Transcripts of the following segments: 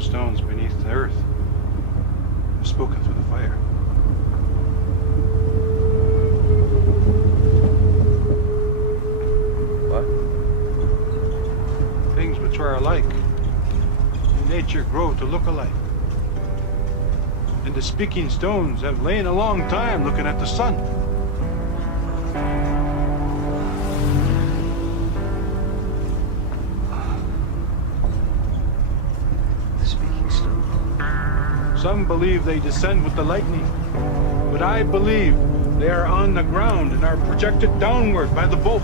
Stones beneath the earth have spoken through the fire. What? Things which are alike in nature grow to look alike. And the speaking stones have lain a long time looking at the sun. Some believe they descend with the lightning, but I believe they are on the ground and are projected downward by the bolt.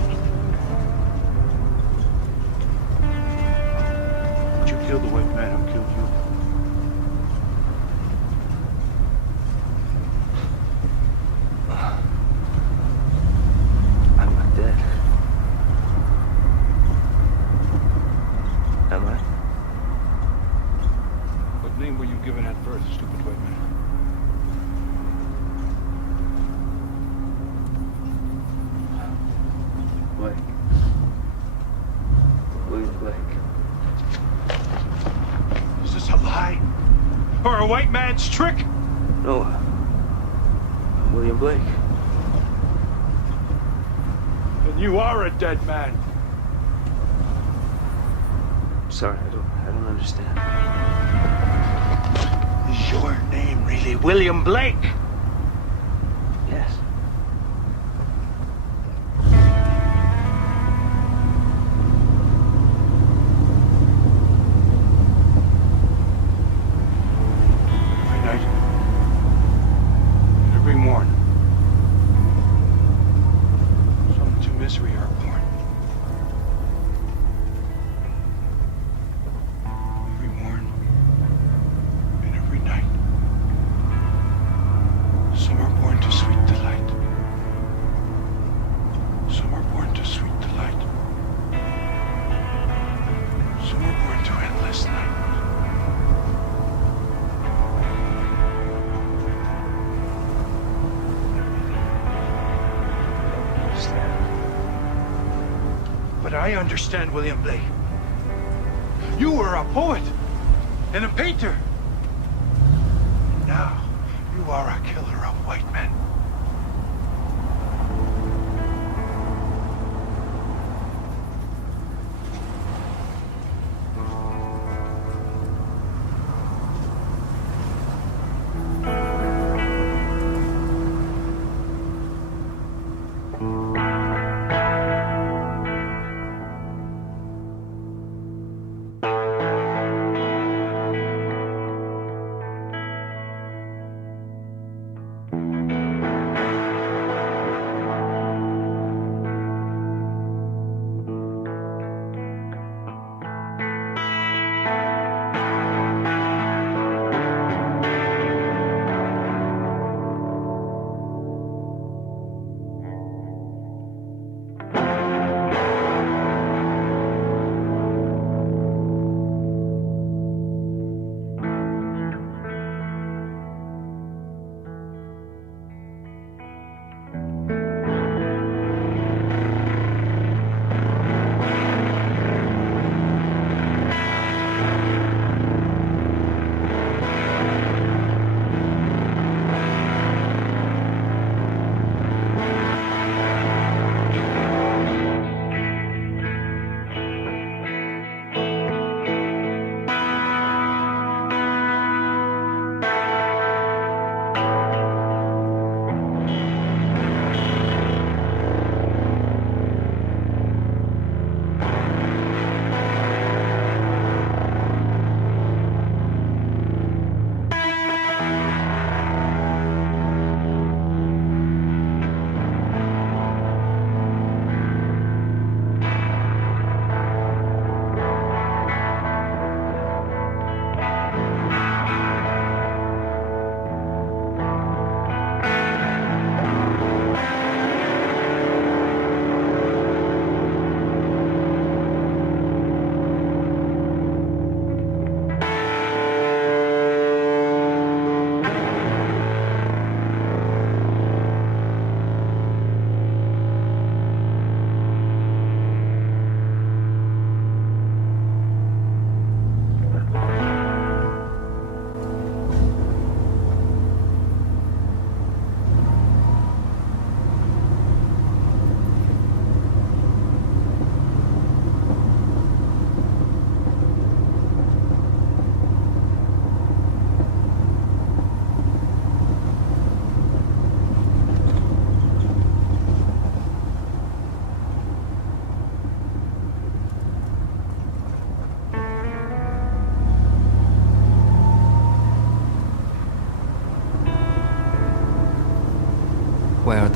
Did you kill the white man who killed you? I'm not dead. Am I? What name were you given at birth, stupid white man? Blake. William Blake. Is this a lie? Or a white man's trick? No, I'm William Blake. Then you are a dead man. Sorry, I don't understand. Is your name really William Blake? Yes. Every night and every morn, some to misery are born. Every morn and every night, some are born to sweet delight. Some are born to sweet delight. Some are born to endless night. But I understand, William Blake. You were a poet and a painter. Now, you are a killer of white men.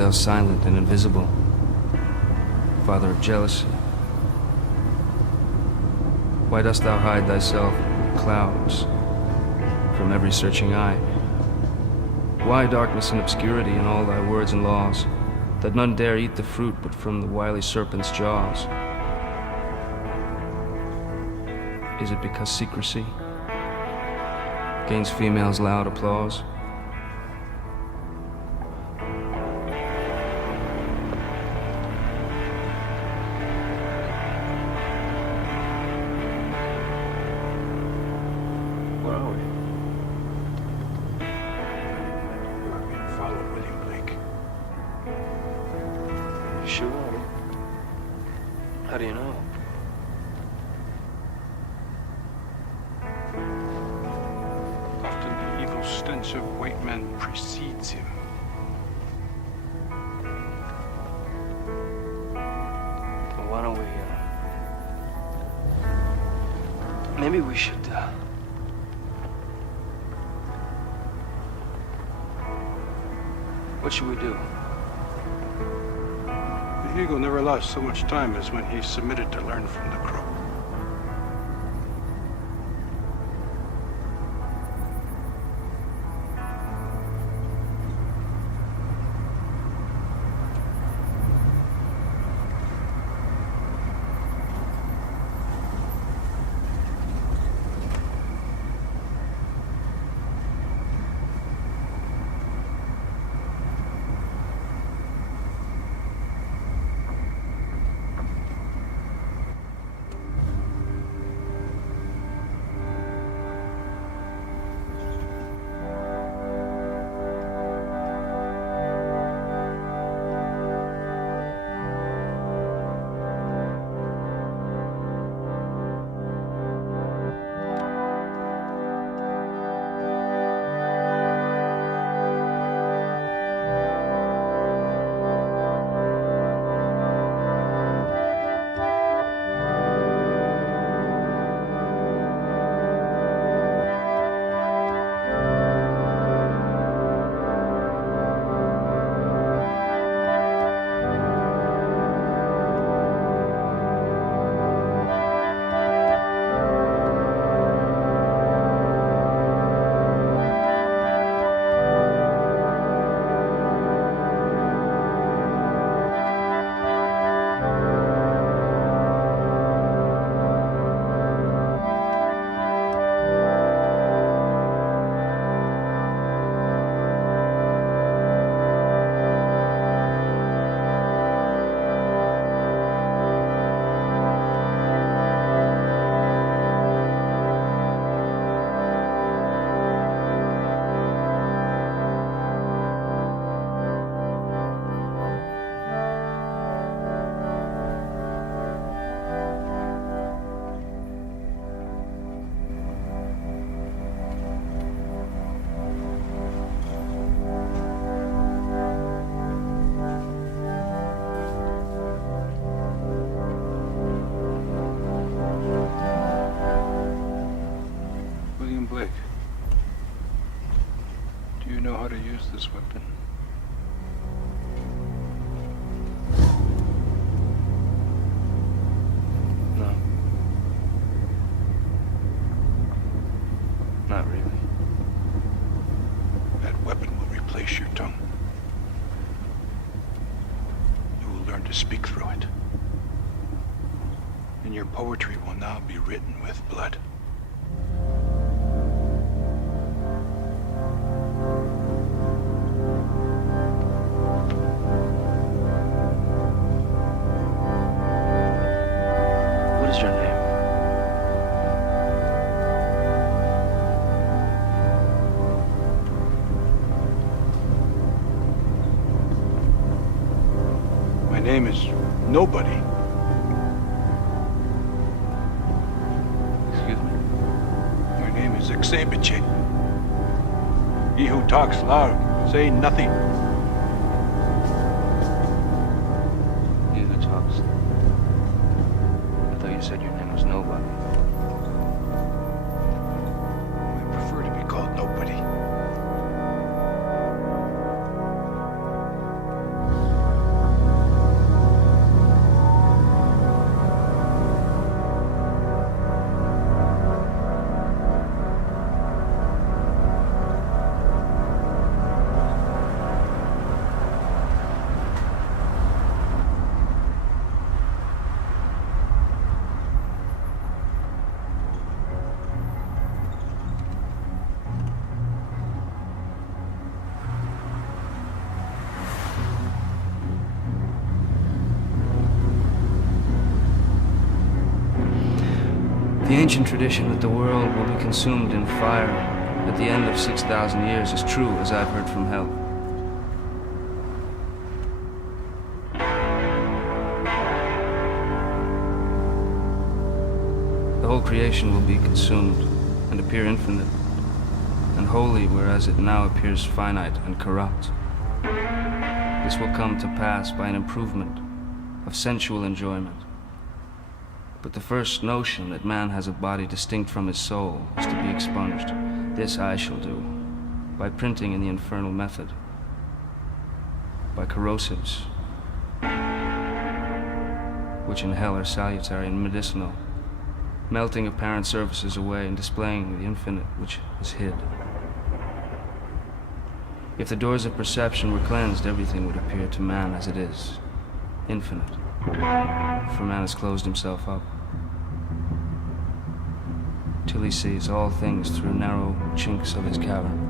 thou silent and invisible, father of jealousy? Why dost thou hide thyself in clouds from every searching eye? Why darkness and obscurity in all thy words and laws, that none dare eat the fruit but from the wily serpent's jaws? Is it because secrecy gains females' loud applause? Where are we? You are being followed, William Blake. You sure? How do you know? Often the evil stench of white men precedes him. Well, why don't we, maybe we should, what should we do? The eagle never lost so much time as when he submitted to learn from the crow. Do you know how to use this weapon? No. Not really. That weapon will replace your tongue. You will learn to speak through it. And your poetry will now be written with blood. What is your name? My name is Nobody. Excuse me? My name is Exebiche. He who talks loud, say nothing. He who talks. I thought you said your name was Nobody. I prefer to be called Nobody. The ancient tradition that the world will be consumed in fire at the end of 6,000 years is true, as I've heard from hell. The whole creation will be consumed and appear infinite and holy, whereas it now appears finite and corrupt. This will come to pass by an improvement of sensual enjoyment. But the first notion that man has a body distinct from his soul is to be expunged. This I shall do, by printing in the infernal method, by corrosives, which in hell are salutary and medicinal, melting apparent surfaces away and displaying the infinite which is hid. If the doors of perception were cleansed, everything would appear to man as it is, infinite, for man has closed himself up, till he sees all things through narrow chinks of his cavern.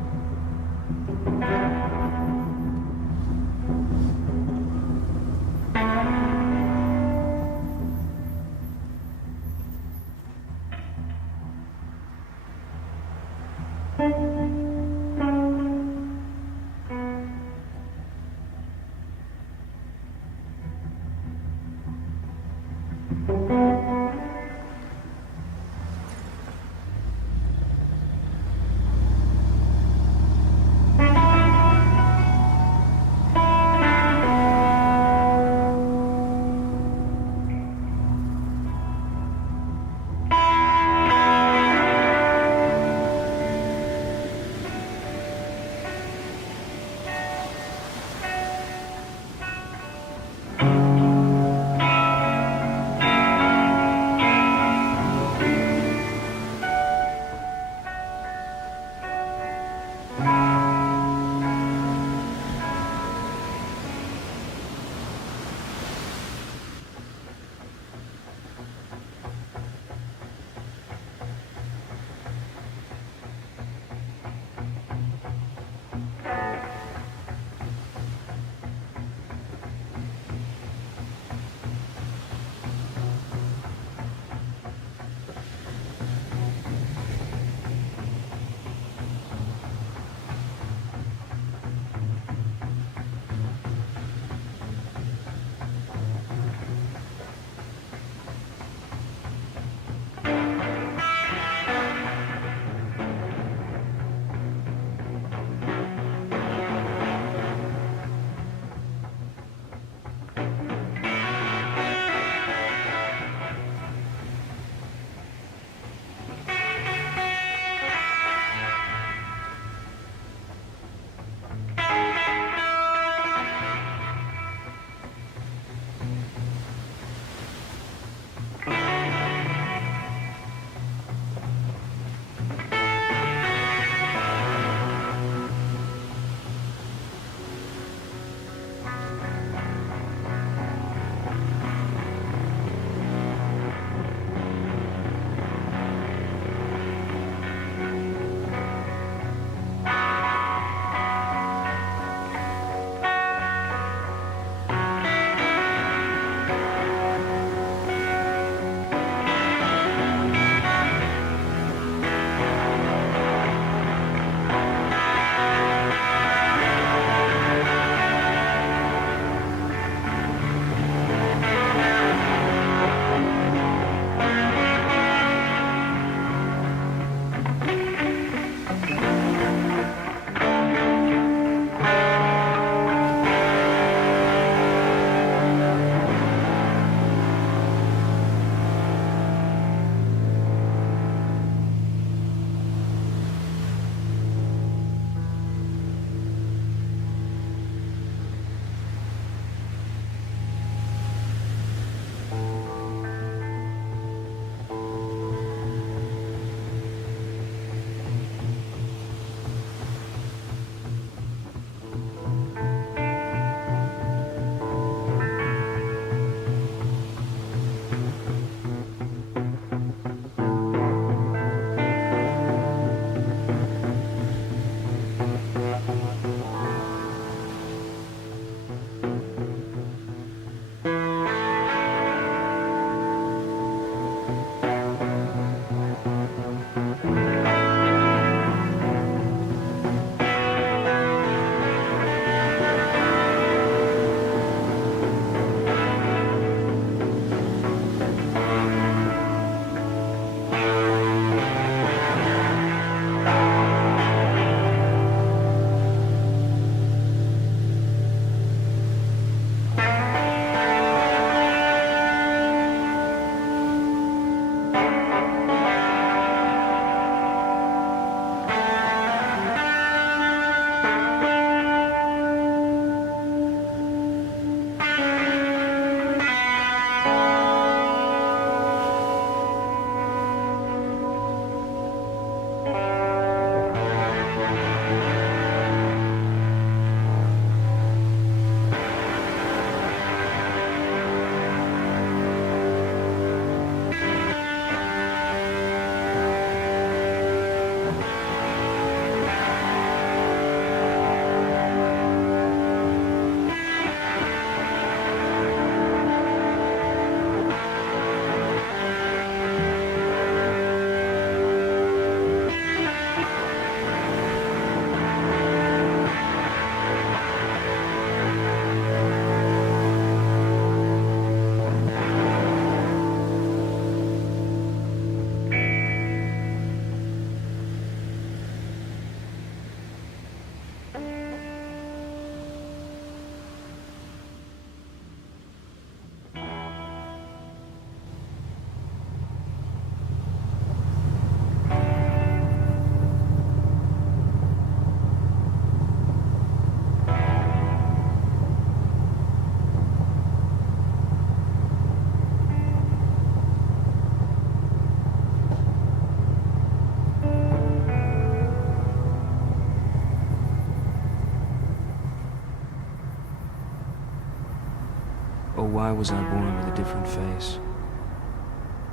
Why was I born with a different face?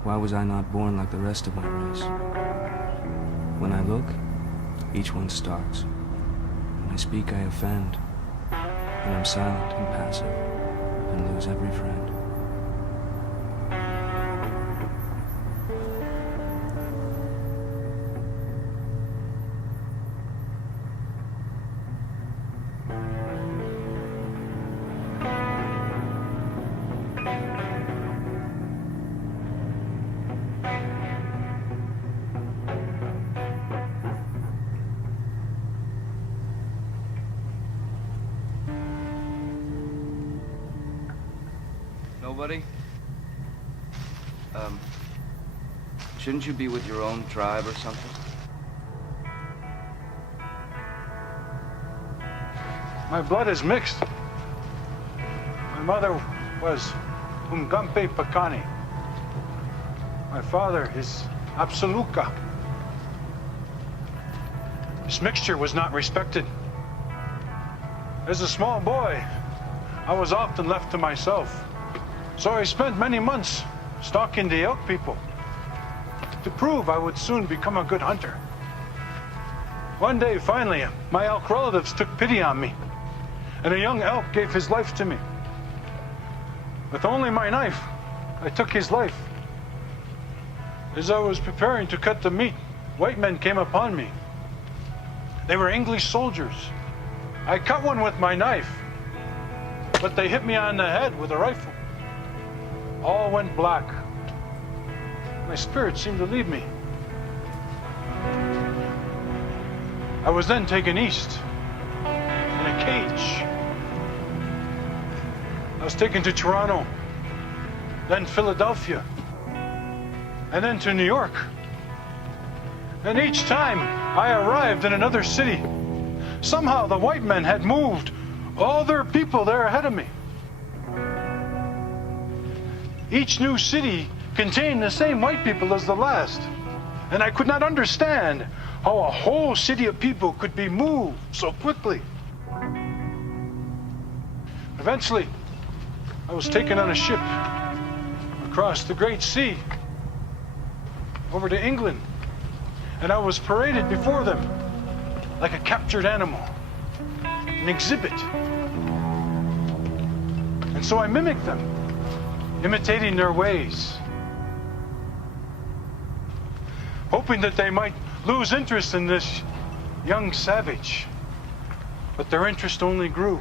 Why was I not born like the rest of my race? When I look, each one starts. When I speak, I offend. When I'm silent and passive, and lose every friend. Nobody? Shouldn't you be with your own tribe or something? My blood is mixed. My mother was Umgampe Pakani. My father is Absoluka. This mixture was not respected. As a small boy, I was often left to myself. So I spent many months stalking the elk people to prove I would soon become a good hunter. One day, finally, my elk relatives took pity on me, and a young elk gave his life to me. With only my knife, I took his life. As I was preparing to cut the meat, white men came upon me. They were English soldiers. I cut one with my knife, but they hit me on the head with a rifle. All went black. My spirit seemed to leave me. I was then taken east in a cage. I was taken to Toronto, then Philadelphia, and then to New York. And each time I arrived in another city, somehow the white men had moved all their people there ahead of me. Each new city contained the same white people as the last, and I could not understand how a whole city of people could be moved so quickly. Eventually, I was taken on a ship across the Great Sea over to England, and I was paraded before them like a captured animal, an exhibit. And so I mimicked them, imitating their ways, hoping that they might lose interest in this young savage. But their interest only grew.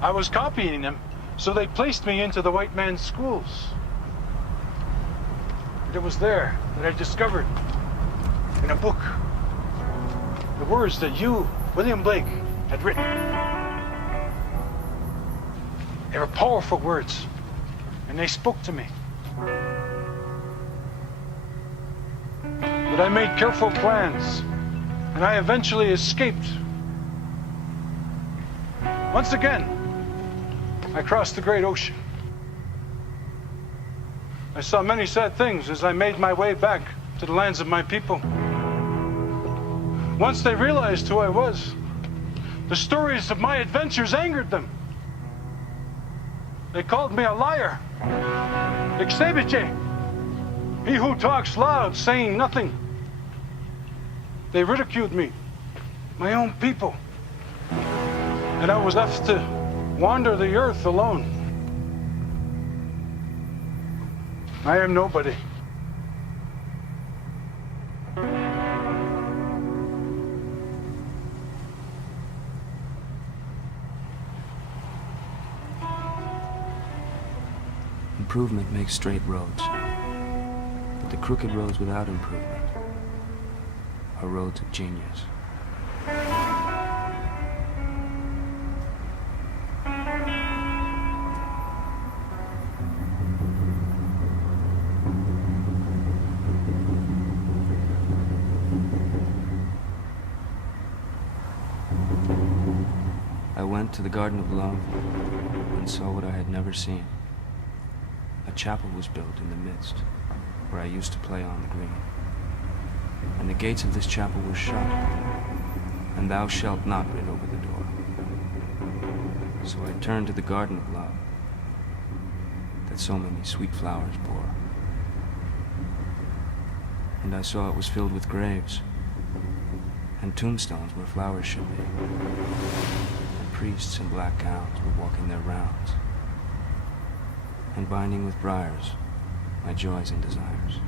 I was copying them, so they placed me into the white man's schools. It was there that I discovered, in a book, the words that you, William Blake, had written. They were powerful words, and they spoke to me. But I made careful plans, and I eventually escaped. Once again, I crossed the great ocean. I saw many sad things as I made my way back to the lands of my people. Once they realized who I was, the stories of my adventures angered them. They called me a liar, Exebiche, he who talks loud, saying nothing. They ridiculed me, my own people, and I was left to wander the earth alone. I am nobody. Improvement makes straight roads, but the crooked roads without improvement are roads of genius. I went to the Garden of Love and saw what I had never seen. A chapel was built in the midst, where I used to play on the green. And the gates of this chapel were shut, and thou shalt not writ over the door. So I turned to the garden of love that so many sweet flowers bore. And I saw it was filled with graves, and tombstones where flowers should be, and priests in black gowns were walking their rounds, and binding with briars my joys and desires.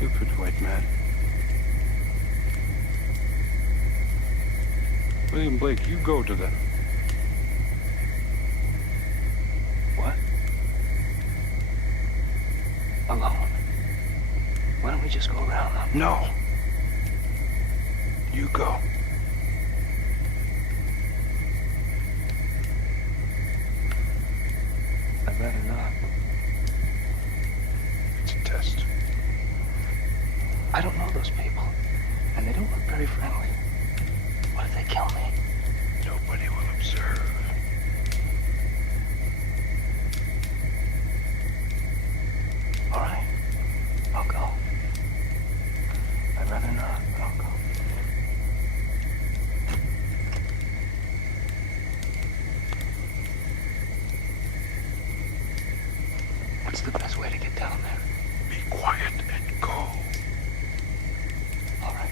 stupid white man. William Blake, you go to the... What? Alone. Why don't we just go around them? No. You go. I'd rather not. It's a test. I don't know those people, and they don't look very friendly. What if they kill me? Nobody will observe. All right, I'll go. I'd rather not, but I'll go. What's the best way to get down there? Be quiet and go. All right.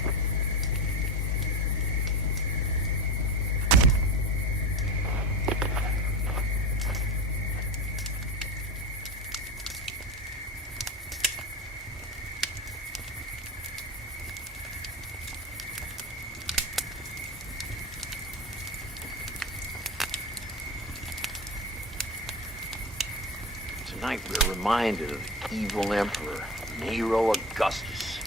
Tonight we're reminded of the evil emperor, Nero Augustus.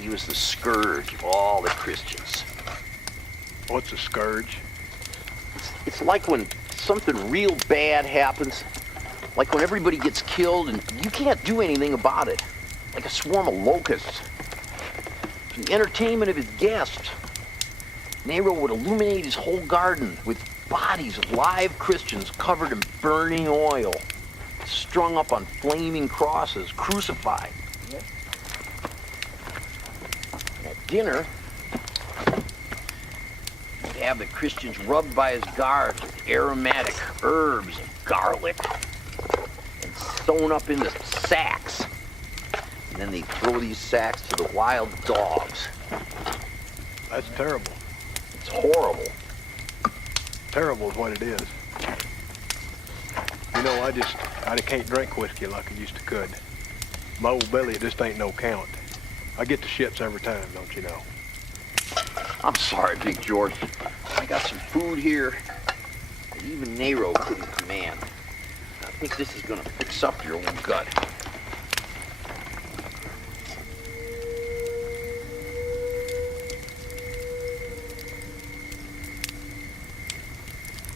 He was the scourge of all the Christians. What's a scourge? It's like when something real bad happens, like when everybody gets killed and you can't do anything about it, like a swarm of locusts. For the entertainment of his guests, Nero would illuminate his whole garden with bodies of live Christians covered in burning oil, strung up on flaming crosses, crucified. At dinner, he'd have the Christians rubbed by his guards with aromatic herbs and garlic and sewn up into sacks. And then they'd throw these sacks to the wild dogs. That's terrible. It's horrible. Terrible is what it is. You know, I can't drink whiskey like I used to could. My old belly, it just ain't no count. I get the shits every time, don't you know? I'm sorry, Big George. I got some food here that even Nero couldn't command. I think this is gonna fix up your old gut.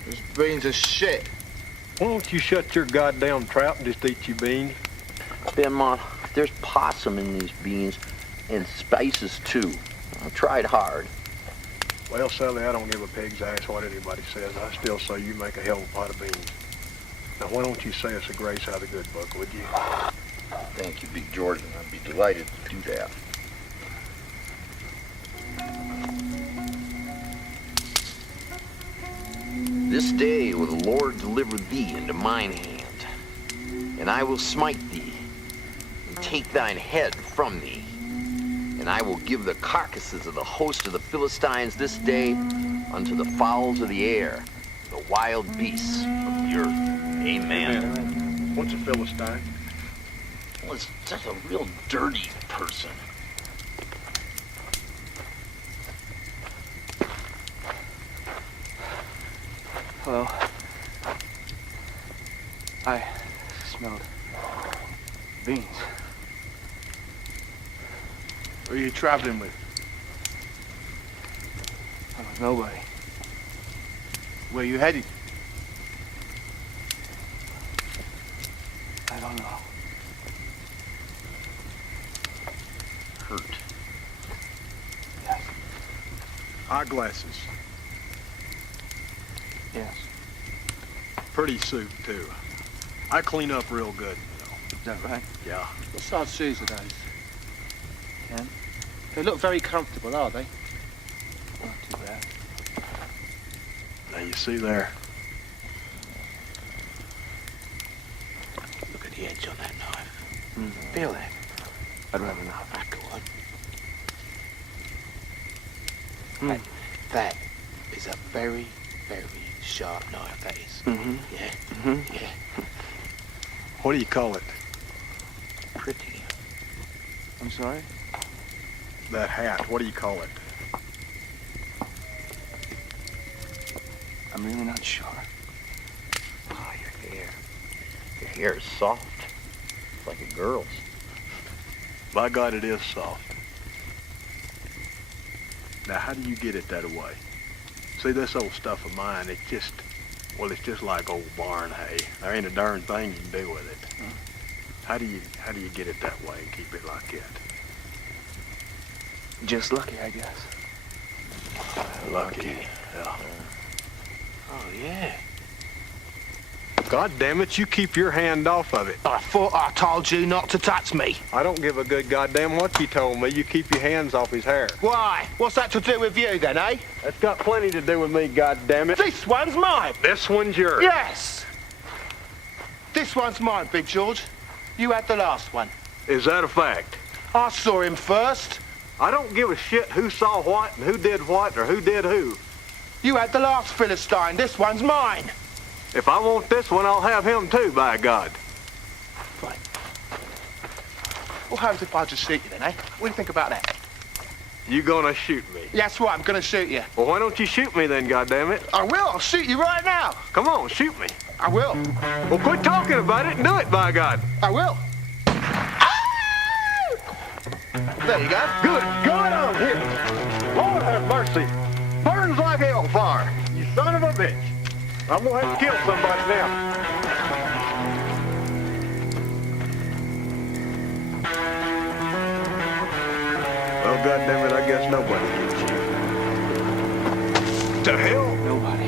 This beans are shit. Why don't you shut your goddamn trap and just eat your beans? Benmont, there's possum in these beans and spices too. I tried hard. Well, Sally, I don't give a pig's ass what anybody says. I still say you make a hell of a pot of beans. Now, why don't you say us a grace out of the good book, would you? Thank you, Big George, and I'd be delighted to do that. This day will the Lord deliver thee into mine hand, and I will smite thee, and take thine head from thee, and I will give the carcasses of the host of the Philistines this day unto the fowls of the air, the wild beasts of the earth. Amen. What's a Philistine? Well, it's just a real dirty person. Hello. I smelled beans. Who are you traveling with? Nobody. Where you headed? I don't know. Hurt. Yes. Eyeglasses. Yes. Pretty suit, too. I clean up real good, you know. Is that right? Yeah. What size shoes are those? 10? They look very comfortable, are they? Not too bad. Now, you see there. Look at the edge on that knife. Mm. Feel it. I'd rather not. Ah, go on. Mm. That is a very, very sharp knife, that is. Mm-hmm. Yeah? Mm-hmm. Yeah. What do you call it? Pretty. I'm sorry? That hat, what do you call it? I'm really not sure. Oh, your hair. Your hair is soft. It's like a girl's. By God, it is soft. Now, how do you get it that way? See, this old stuff of mine, it's just like old barn hay. There ain't a darn thing you can do with it. How do you get it that way and keep it like that? Just lucky, I guess. Lucky. Yeah. Oh, yeah. God damn it, you keep your hand off of it. I thought I told you not to touch me. I don't give a good goddamn what you told me. You keep your hands off his hair. Why? What's that to do with you then, eh? That's got plenty to do with me, goddamn it. This one's mine. This one's yours. Yes. This one's mine, Big George. You had the last one. Is that a fact? I saw him first. I don't give a shit who saw what and who did what or who did who. You had the last Philistine. This one's mine. If I want this one, I'll have him too, by God. Fine. What happens if I just shoot you then, eh? What do you think about that? You gonna shoot me? That's right, I'm gonna shoot you. Well, why don't you shoot me then, goddammit? I will. I'll shoot you right now. Come on, shoot me. I will. Well, quit talking about it and do it, by God. I will. There you go. Good God on here. Lord have mercy. Burns like hellfire. You son of a bitch. I'm gonna have to kill somebody now. Well, goddammit, I guess nobody gets you. To hell? Nobody.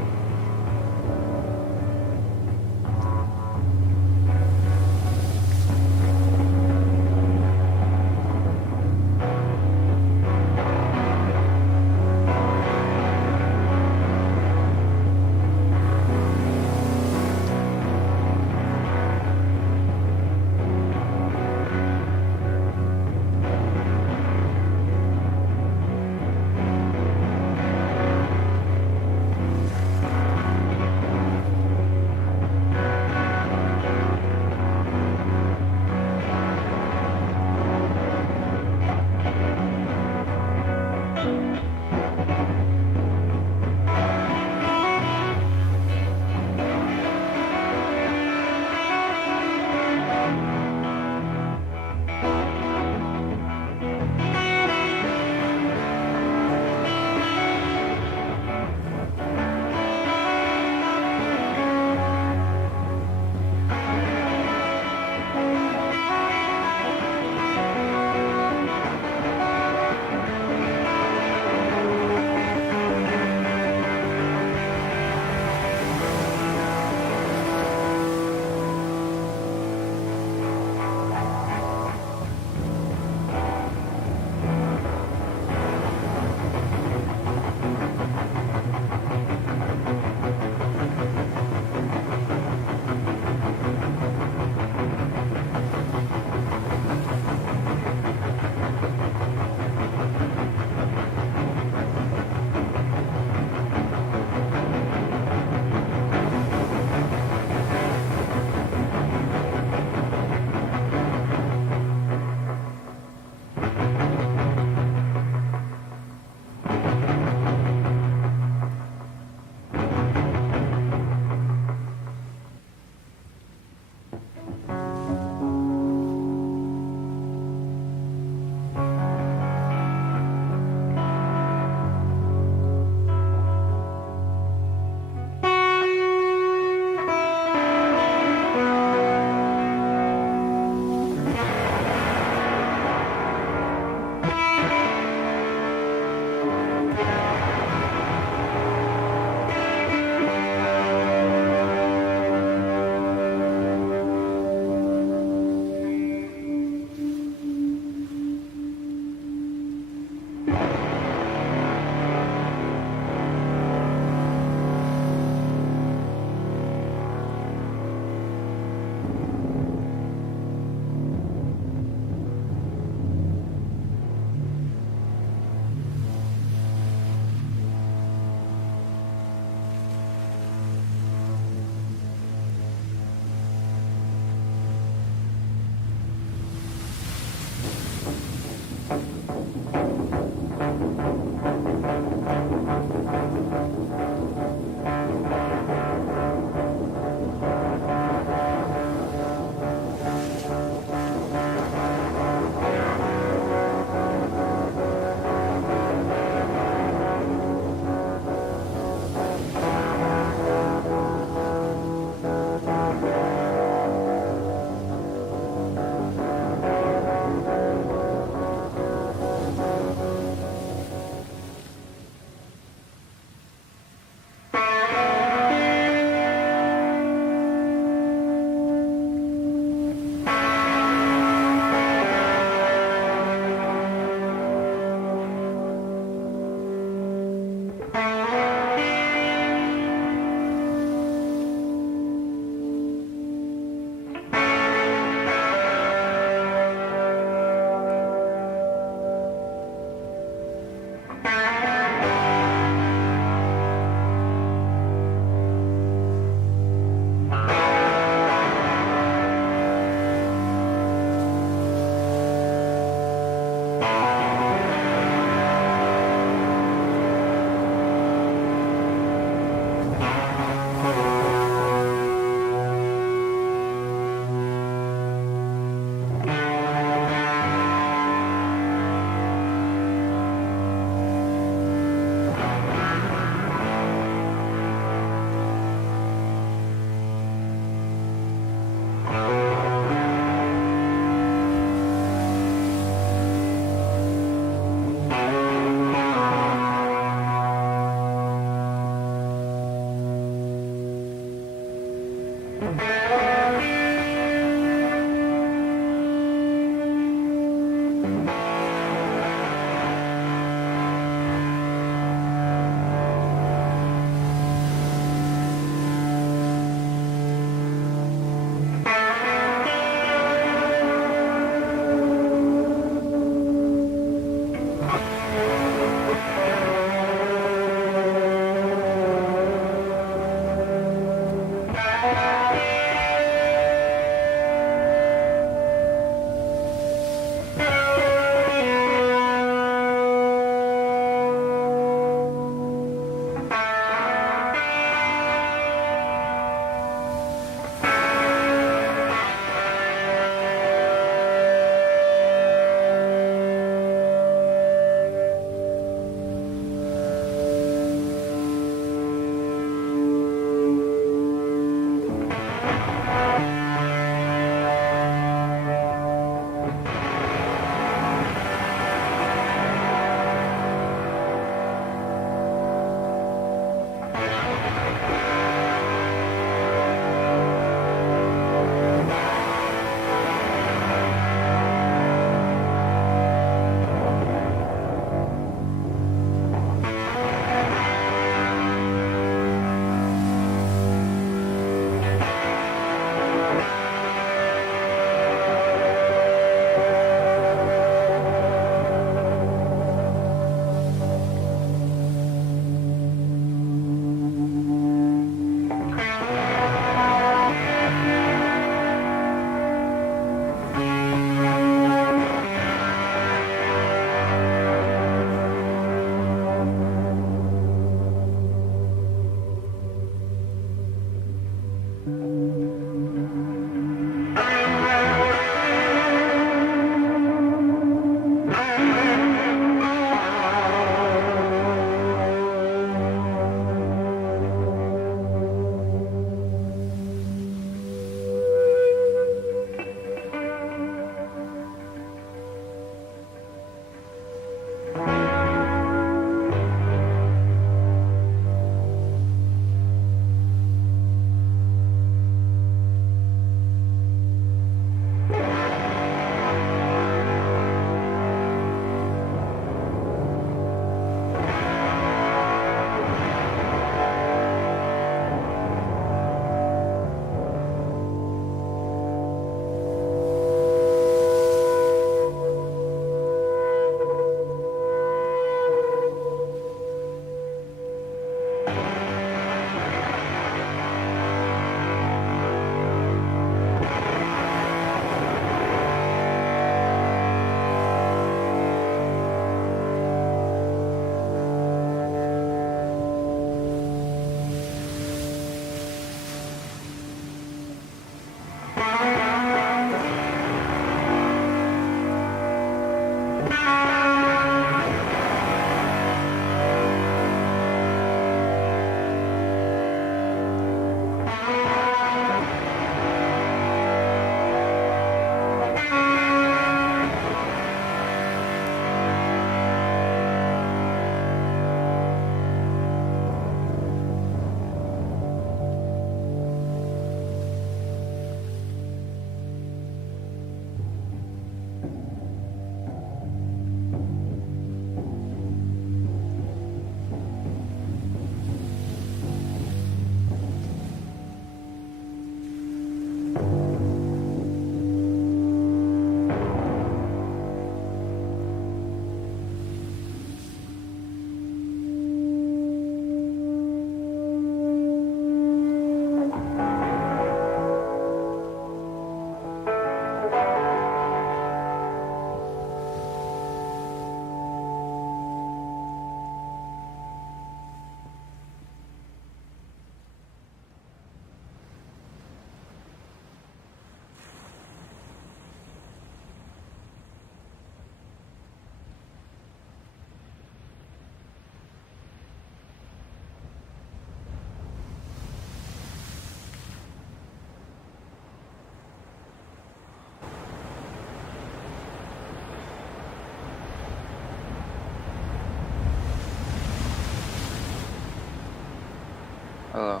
Hello.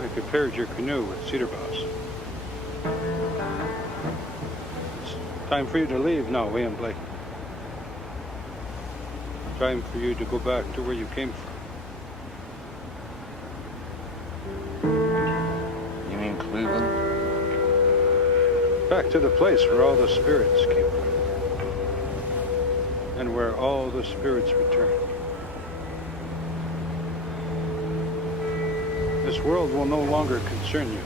I prepared your canoe with cedar boughs. It's time for you to leave now, William Blake. Time for you to go back to where you came from. You mean Cleveland? Back to the place where all the spirits came from. And where all the spirits return. This world will no longer concern you.